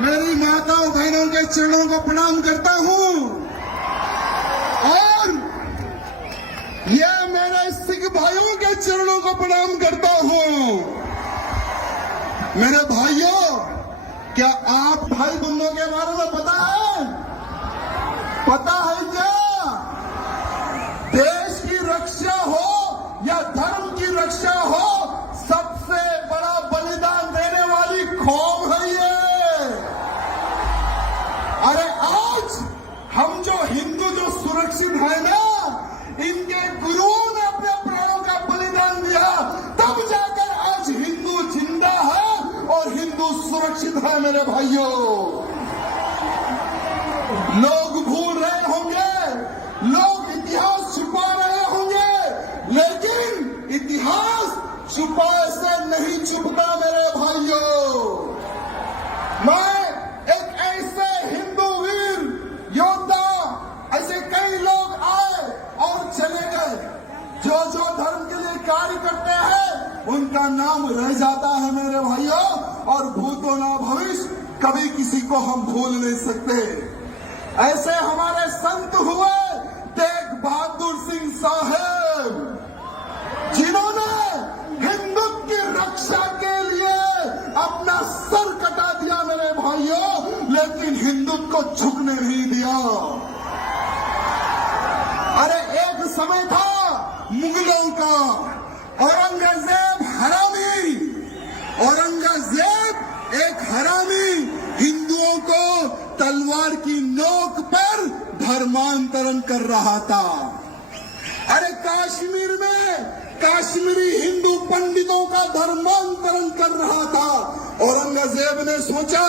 मेरी माताओं बहनों के चरणों को प्रणाम करता हूं और ये मेरे सिख भाइयों के चरणों को प्रणाम करता हूं। मेरे भाइयों, क्या आप भाई बंधुओं के बारे में पता है? पता है क्या? देश की रक्षा हो या धर्म की रक्षा हो, सबसे बड़ा बलिदान देने वाली कौम है ये। अरे आज हम जो हिंदू जो सुरक्षित है ना, इनके गुरुओं ने अपने प्राणों का बलिदान दिया, तब जाकर आज हिंदू जिंदा है और हिंदू सुरक्षित है। मेरे भाइयों, लोग भूल रहे होंगे, लोग इतिहास छुपा रहे होंगे, लेकिन इतिहास छुपाए से नहीं छुपता। मेरे भाइयों, मैं एक ऐसे हिंदू वीर योद्धा, ऐसे कई लोग आए और चले गए, जो जो धर्म के लिए कार्य करते हैं उनका नाम रह जाता है मेरे भाइयों, और भूतो ना भविष्य कभी किसी को हम भूल नहीं सकते। ऐसे हमारे संत हुए तेग बहादुर सिंह साहब, जिन्होंने हिंदुत्व की रक्षा के लिए अपना सर कटा दिया मेरे भाइयों, लेकिन हिंदुत्व को झुकने नहीं दिया। अरे एक समय था मुगलों का, औरंगजेब हरामी, औरंगजेब एक हरामी हिंदुओं को तलवार की नोक पर धर्मांतरण कर रहा था। अरे कश्मीर में कश्मीरी हिंदू पंडितों का धर्मांतरण कर रहा था। औरंगजेब ने सोचा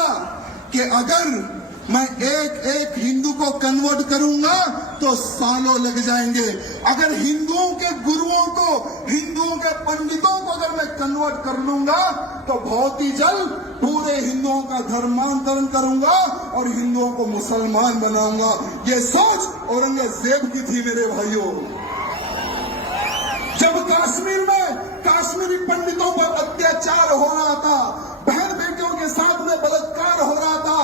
कि अगर मैं एक एक हिंदू को कन्वर्ट करूंगा तो सालों लग जाएंगे। अगर हिंदुओं के गुरुओं को, हिंदुओं के पंडितों को अगर मैं कन्वर्ट कर लूंगा तो बहुत ही जल्द पूरे हिंदुओं का धर्मांतरण करूंगा और हिंदुओं को मुसलमान बनाऊंगा। ये सोच औरंगजेब की थी मेरे भाइयों। जब कश्मीर में कश्मीरी पंडितों पर अत्याचार हो रहा था, बहन बेटियों के साथ में बलात्कार हो रहा था,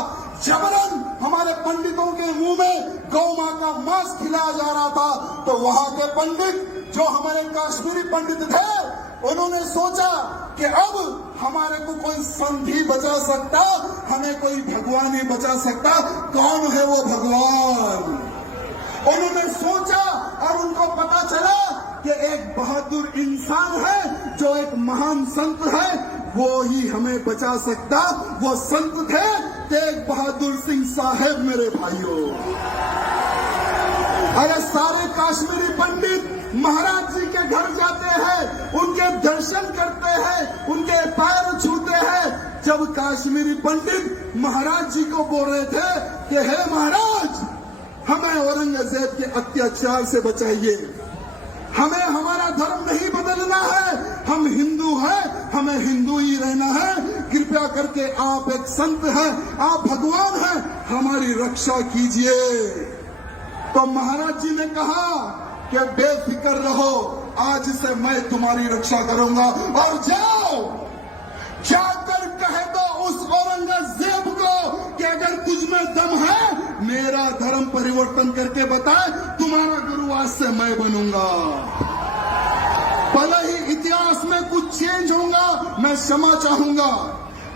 जबरन हमारे पंडितों के मुंह में गौ मां का मांस खिलाया जा रहा था, तो वहां के पंडित जो हमारे कश्मीरी पंडित थे, उन्होंने सोचा कि अब हमारे को कोई संत ही बचा सकता, हमें कोई भगवान ही बचा सकता। कौन है वो भगवान? उन्होंने सोचा और उनको पता चला कि एक बहादुर इंसान है, जो एक महान संत है, वो ही हमें बचा सकता। वो संत थे तेग बहादुर सिंह साहब मेरे भाइयों। अरे सारे कश्मीरी पंडित महाराज जी के घर जाते हैं, उनके दर्शन करते हैं, उनके पैर छूते हैं। जब कश्मीरी पंडित महाराज जी को बोल रहे थे कि हे महाराज, हमें औरंगजेब के अत्याचार से बचाइए, हमें हमारा धर्म नहीं बदलना है, हम हिंदू हैं, हमें हिंदू ही रहना है, कृपया करके आप एक संत हैं, आप भगवान हैं, हमारी रक्षा कीजिए। तो महाराज जी ने कहा कि बेफिक्र रहो, आज से मैं तुम्हारी रक्षा करूंगा, और जाओ जाकर कह दो उस औरंगजेब को कि अगर तुझ में दम है, मेरा धर्म परिवर्तन करके बताए, तुम्हारा गुरु आज से मैं बनूंगा। भले ही इतिहास में कुछ चेंज होगा, मैं क्षमा चाहूंगा।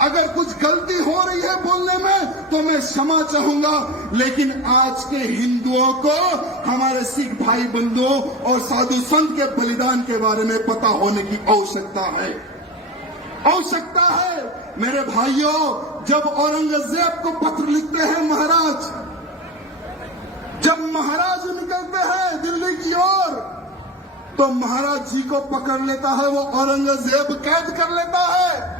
अगर कुछ गलती हो रही है बोलने में तो मैं क्षमा चाहूंगा, लेकिन आज के हिंदुओं को हमारे सिख भाई बंधुओं और साधु संत के बलिदान के बारे में पता होने की आवश्यकता है, आवश्यकता है। मेरे भाइयों, जब औरंगजेब को पत्र लिखते हैं महाराज, जब महाराज निकलते हैं दिल्ली की ओर, तो महाराज जी को पकड़ लेता है वो औरंगजेब, कैद कर लेता है,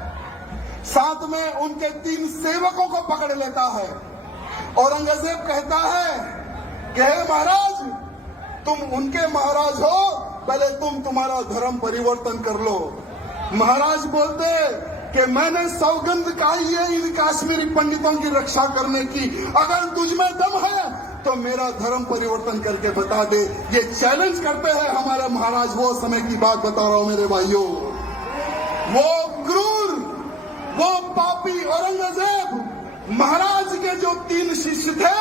साथ में उनके 3 सेवकों को पकड़ लेता है। औरंगजेब कहता है कि हे महाराज, तुम उनके महाराज हो, पहले तुम तुम्हारा धर्म परिवर्तन कर लो। महाराज बोलते कि मैंने सौगंध खाई है इन कश्मीरी पंडितों की रक्षा करने की, अगर तुझमें दम है तो मेरा धर्म परिवर्तन करके बता दे। ये चैलेंज करते हैं हमारे महाराज। वो समय की बात बता रहा हूं मेरे भाइयों। वो क्रूर, वो पापी औरंगजेब महाराज के जो 3 शिष्य थे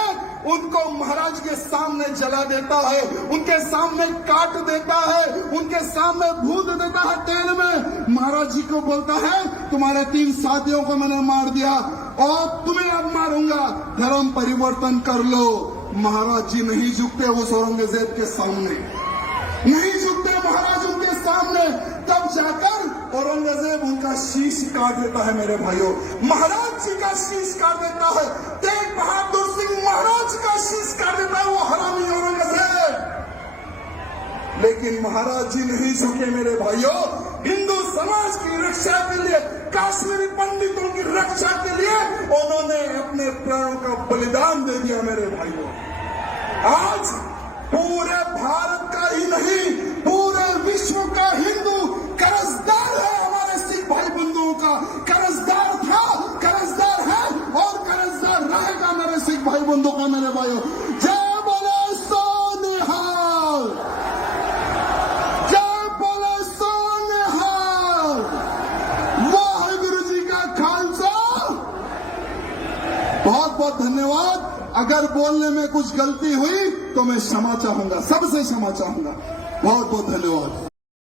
उनको महाराज के सामने जला देता है, उनके सामने काट देता है, उनके सामने भून देता है तेल में। महाराज जी को बोलता है तुम्हारे 3 साथियों को मैंने मार दिया और तुम्हें अब मारूंगा, धर्म परिवर्तन कर लो। महाराज जी नहीं झुकते उस औरंगजेब के सामने, नहीं झुकते महाराज उनके सामने। तब जाकर औरंगजेब उनका शीश काट देता है मेरे भाइयों, महाराज जी का शीश काट देता है। तेग बहादुर सिंह महाराज का शीश काट देता है वो हरामी औरंगजेब। लेकिन महाराज जी नहीं झुके मेरे भाइयों, हिंदू समाज की रक्षा के लिए, काश्मीरी पंडितों की रक्षा के लिए उन्होंने अपने प्राणों का बलिदान दे दिया मेरे भाइयों। आज पूरे भारत का ही नहीं पूरे विश्व का हिंदू कर्जदार है हमारे सिख भाई बंधुओं का, कर्जदार था, कर्जदार है और कर्जदार रहेगा मेरे सिख भाई बंधुओं का मेरे भाइयों। जय बोले सोनिहाल, जय बोले सोनिहाल, वाहिगुरु जी का खालसा। बहुत बहुत धन्यवाद। अगर बोलने में कुछ गलती हुई तो मैं क्षमा चाहूंगा, सबसे क्षमा चाहूंगा। बहुत बहुत धन्यवाद।